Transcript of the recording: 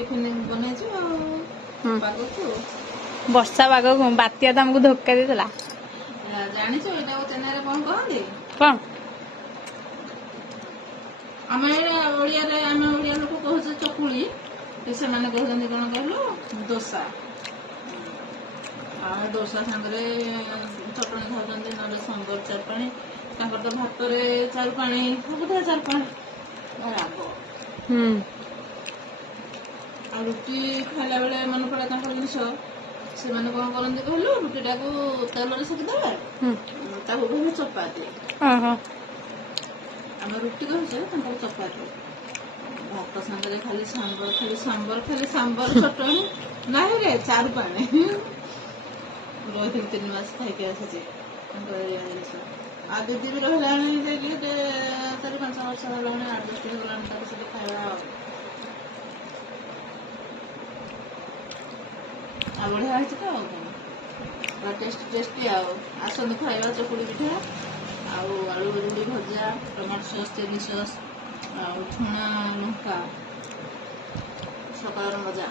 Tiffin बनेछु पागको वर्षा पाग बात्या तो हमको धोखा देला जानिछु एटा चेन्नई रे कोन कहंदी कौन आम ओडिया रे आम ओडिया लोक कहू चकुली से माने कहते कौन कहलु दोसा दोसा सांगे चटणी खाऊँ ना संबर चारपाणी तो भात चारपाणी सबुठ चारपाणी राग आ रुटी खाला बेले मन पड़ा जिनस से कौन करते कहलु रुटीटा को तेल सेकिदेवे कहते चपाती आम रुटी कहचे चपाती भात सांगे खाली सांबर चटणी ना रे चारपाणी रही 3 मास खाई आसी जिनस आ दीदी भी रहा 4-5 वर्ष होगा आडजस्ट होगा खाया बढ़िया है तो टेस्टी आसत खाଇବା चकुड़ी पिठा आलू बदुड़ी भजा टमाटो सॉस चिली सॉस छुणा लंका सकाल मजा।